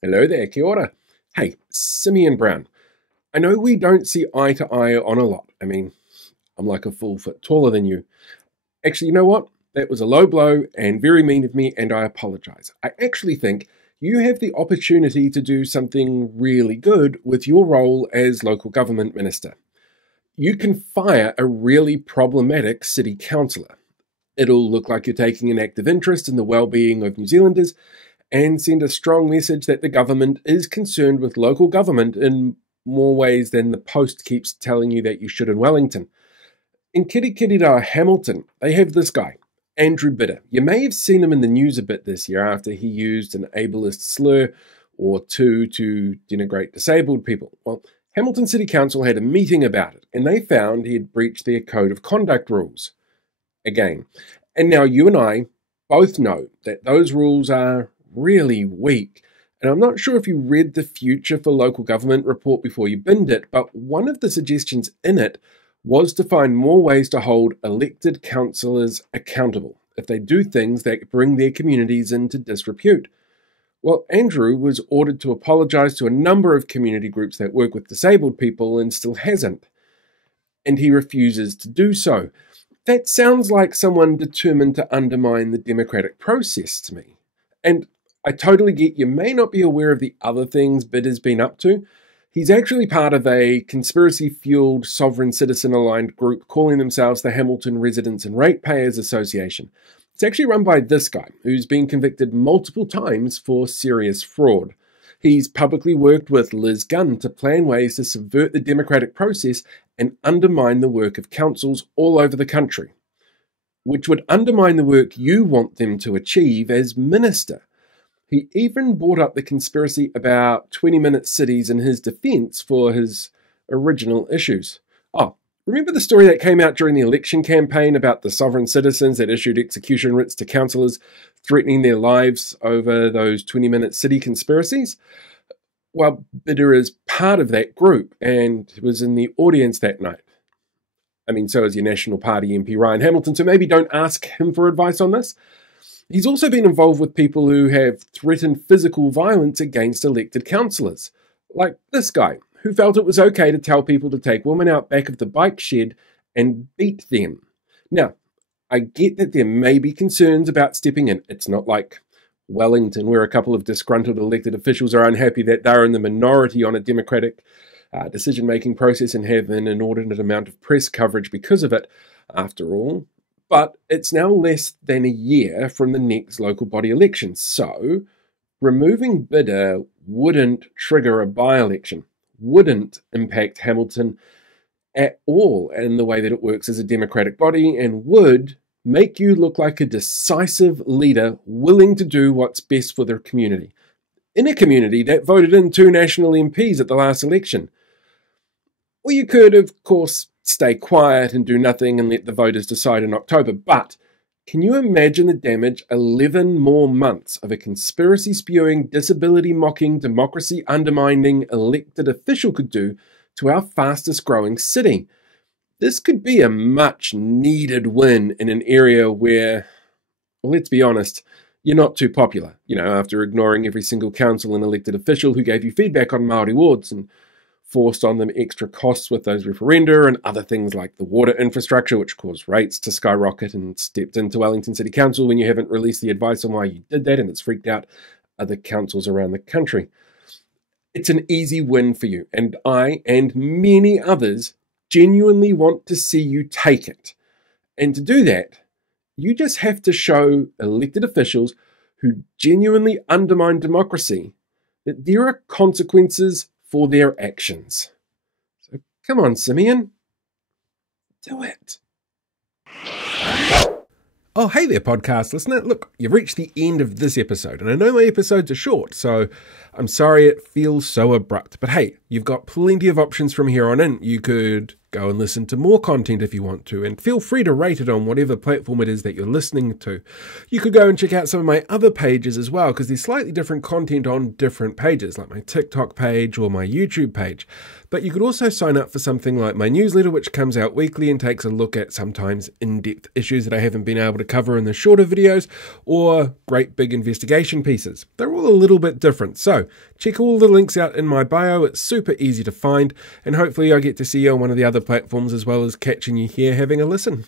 Hello there, kia ora. Hey, Simeon Brown. I know we don't see eye to eye on a lot. I mean, I'm like a full foot taller than you. Actually, you know what? That was a low blow and very mean of me, and I apologize. I actually think you have the opportunity to do something really good with your role as local government minister. You can fire a really problematic city councillor. It'll look like you're taking an active interest in the well-being of New Zealanders and send a strong message that the government is concerned with local government in more ways than the Post keeps telling you that you should in Wellington. In Kirikiriroa, Hamilton, they have this guy, Andrew Bidder. You may have seen him in the news a bit this year after he used an ableist slur or two to denigrate disabled people. Well, Hamilton City Council had a meeting about it, and they found he had breached their code of conduct rules. Again. And now you and I both know that those rules are really weak. And I'm not sure if you read the Future for Local Government report before you binned it, but one of the suggestions in it was to find more ways to hold elected councillors accountable if they do things that bring their communities into disrepute. Well, Andrew was ordered to apologise to a number of community groups that work with disabled people and still hasn't. And he refuses to do so. That sounds like someone determined to undermine the democratic process to me. And I totally get you may not be aware of the other things Bidder's been up to. He's actually part of a conspiracy-fueled sovereign citizen-aligned group calling themselves the Hamilton Residents and Ratepayers Association. It's actually run by this guy, who's been convicted multiple times for serious fraud. He's publicly worked with Liz Gunn to plan ways to subvert the democratic process and undermine the work of councils all over the country, which would undermine the work you want them to achieve as minister. He even brought up the conspiracy about 20-minute cities in his defence for his original issues. Oh, remember the story that came out during the election campaign about the sovereign citizens that issued execution writs to councillors threatening their lives over those 20-minute city conspiracies? Well, Bidder is part of that group and was in the audience that night. I mean, so is your National Party MP Ryan Hamilton, so maybe don't ask him for advice on this. He's also been involved with people who have threatened physical violence against elected councillors, like this guy, who felt it was okay to tell people to take women out back of the bike shed and beat them. Now, I get that there may be concerns about stepping in. It's not like Wellington, where a couple of disgruntled elected officials are unhappy that they're in the minority on a democratic decision-making process and have an inordinate amount of press coverage because of it, after all. But it's now less than a year from the next local body election, so removing Bidder wouldn't trigger a by-election, wouldn't impact Hamilton at all in the way that it works as a democratic body, and would make you look like a decisive leader willing to do what's best for their community, in a community that voted in 2 national MPs at the last election. Or you could, of course, stay quiet and do nothing and let the voters decide in October, but can you imagine the damage 11 more months of a conspiracy-spewing, disability-mocking, democracy-undermining elected official could do to our fastest-growing city? This could be a much-needed win in an area where, well, let's be honest, you're not too popular, after ignoring every single council and elected official who gave you feedback on Maori wards and forced on them extra costs with those referenda and other things like the water infrastructure, which caused rates to skyrocket, and stepped into Wellington City Council when you haven't released the advice on why you did that, and it's freaked out other councils around the country. It's an easy win for you, and I and many others genuinely want to see you take it. And to do that, you just have to show elected officials who genuinely undermine democracy that there are consequences for their actions. So come on, Simeon. Do it. Oh, hey there, podcast listener. Look, you've reached the end of this episode, and I know my episodes are short, so I'm sorry it feels so abrupt. But hey, you've got plenty of options from here on in. You could Go and listen to more content if you want to, and feel free to rate it on whatever platform it is that you're listening to. You could go and check out some of my other pages as well, because there's slightly different content on different pages, like my TikTok page or my YouTube page. But you could also sign up for something like my newsletter, which comes out weekly and takes a look at sometimes in-depth issues that I haven't been able to cover in the shorter videos, or great big investigation pieces. They're all a little bit different, so check all the links out in my bio. It's super easy to find, and hopefully I get to see you on one of the other platforms as well as catching you here having a listen.